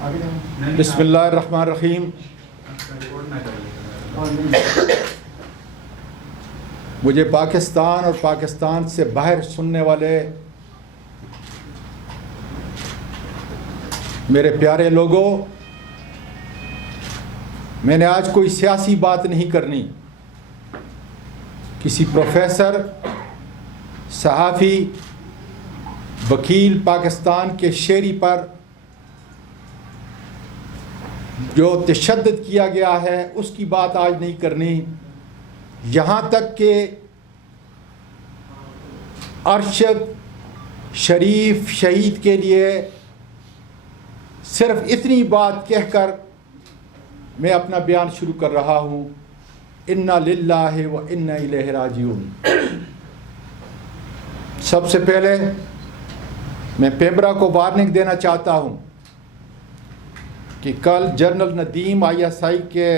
बिस्मिल्लाहिर्रहमानिर्रहीम। मुझे पाकिस्तान और पाकिस्तान से बाहर सुनने वाले मेरे प्यारे लोगों, मैंने आज कोई सियासी बात नहीं करनी। किसी प्रोफेसर, सहाफ़ी, वकील पाकिस्तान के शेरी पर जो तशद्दुद किया गया है उसकी बात आज नहीं करनी। यहाँ तक कि अरशद शरीफ शहीद के लिए सिर्फ इतनी बात कहकर मैं अपना बयान शुरू कर रहा हूँ। इन्ना लिल्लाहि व इन्ना इलैहि राजिऊन। सबसे पहले मैं पेमरा को वार्निंग देना चाहता हूँ कि कल जनरल नदीम ISI के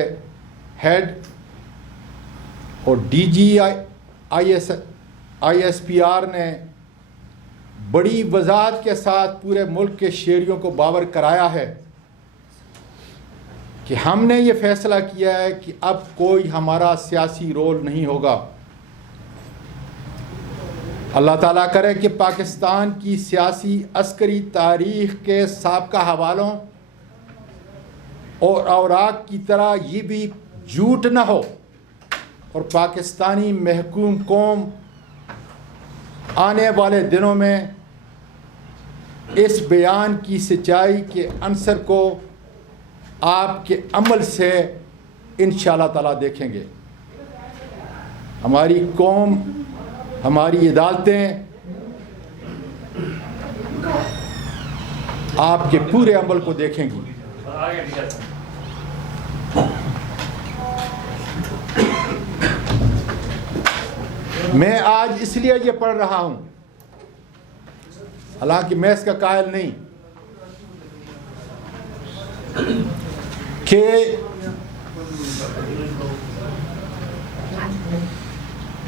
हेड और DG ISPR ने बड़ी वजाहत के साथ पूरे मुल्क के शहरियों को बावर कराया है कि हमने ये फैसला किया है कि अब कोई हमारा सियासी रोल नहीं होगा। अल्लाह ताला करे कि पाकिस्तान की सियासी अस्करी तारीख़ के साबका हवालों और औराक की तरह ये भी झूठ न हो और पाकिस्तानी महकूम कौम आने वाले दिनों में इस बयान की सच्चाई के अंसर को आपके अमल से इंशाअल्लाह ताला देखेंगे। हमारी कौम, हमारी अदालतें आपके पूरे अमल को देखेंगी। मैं आज इसलिए ये पढ़ रहा हूं, हालांकि मैं इसका कायल नहीं, कि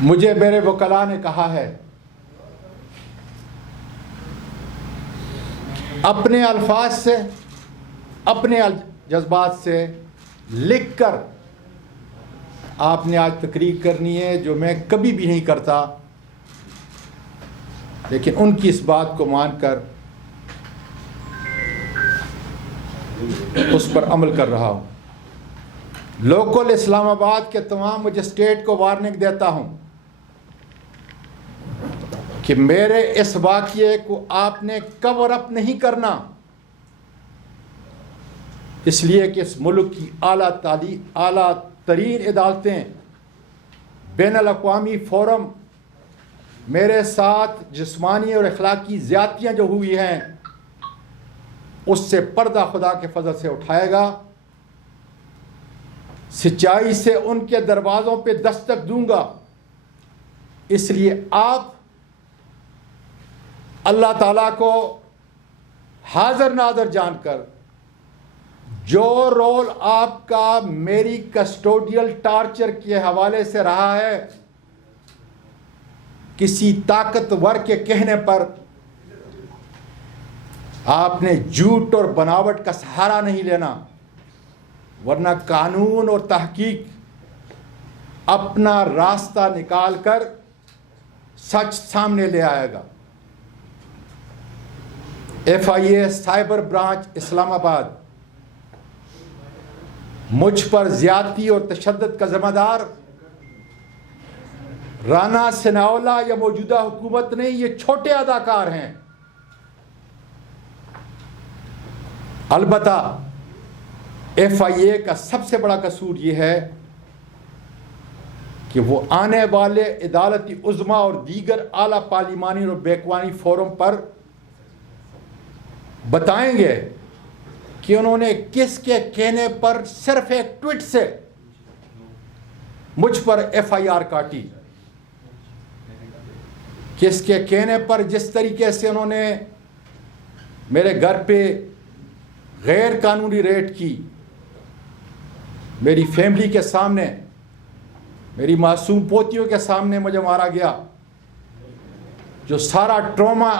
मुझे मेरे वकला ने कहा है अपने अल्फाज से, अपने जज्बात से लिखकर आपने आज तकरीर करनी है, जो मैं कभी भी नहीं करता, लेकिन उनकी इस बात को मानकर उस पर अमल कर रहा हूं। लोकल इस्लामाबाद के तमाम मजिस्ट्रेट को वार्निंग देता हूं कि मेरे इस वाक़ये को आपने कवर अप नहीं करना, इसलिए कि इस मुल्क की आला तरीन अदालतें, बैनुल अक़वामी फ़ोरम मेरे साथ जिस्मानी और अखलाकी ज़्यादतियाँ जो हुई हैं उससे पर्दा खुदा के फजल से उठाएगा। सच्चाई से उनके दरवाज़ों पे दस्तक दूंगा। इसलिए आप अल्लाह ताला को हाज़िर नाज़िर जानकर जो रोल आपका मेरी कस्टोडियल टार्चर के हवाले से रहा है, किसी ताकतवर के कहने पर आपने झूठ और बनावट का सहारा नहीं लेना, वरना कानून और तहकीक अपना रास्ता निकालकर सच सामने ले आएगा। FIA साइबर ब्रांच इस्लामाबाद मुझ पर ज्यादती और तशद्दुद का ज़िम्मेदार राना सनाउल्लाह या मौजूदा हुकूमत नहीं, ये छोटे अदाकार हैं। अलबत्ता FIA का सबसे बड़ा कसूर ये है कि वो आने वाले अदालती उज़्मा और दीगर आला पार्लिमानी और बैकवानी फोरम पर बताएंगे कि उन्होंने किसके कहने पर सिर्फ एक ट्वीट से मुझ पर FIR काटी, किसके कहने पर जिस तरीके से उन्होंने मेरे घर पे गैर कानूनी रेड की, मेरी फैमिली के सामने, मेरी मासूम पोतियों के सामने मुझे मारा गया, जो सारा ट्रॉमा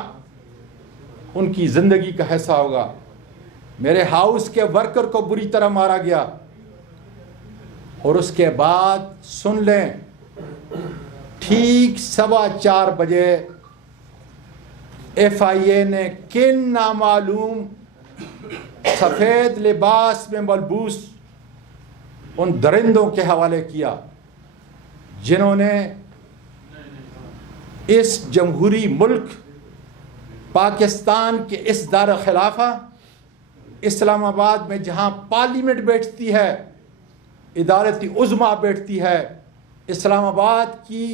उनकी ज़िंदगी का हिस्सा होगा। मेरे हाउस के वर्कर को बुरी तरह मारा गया। और उसके बाद सुन लें, ठीक 4:15 बजे FIA ने किन नामालूम सफ़ेद लिबास में मलबूस उन दरिंदों के हवाले किया जिन्होंने इस जमहूरी मुल्क पाकिस्तान के इस दार खिलाफा इस्लामाबाद में, जहाँ पार्लियामेंट बैठती है, इदालती उज़्मा बैठती है, इस्लामाबाद की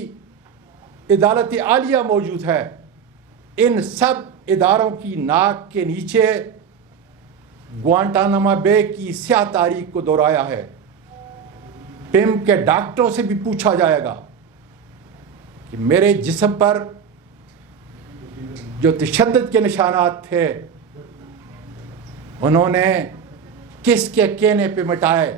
अदालत आलिया मौजूद है, इन सब इदारों की नाक के नीचे ग्वांटानामा बे की स्याह तारीख को दोहराया है। पिम के डॉक्टरों से भी पूछा जाएगा कि मेरे जिस्म पर जो तशद्दुद के निशानात थे उन्होंने किसके कहने पे मिटाए।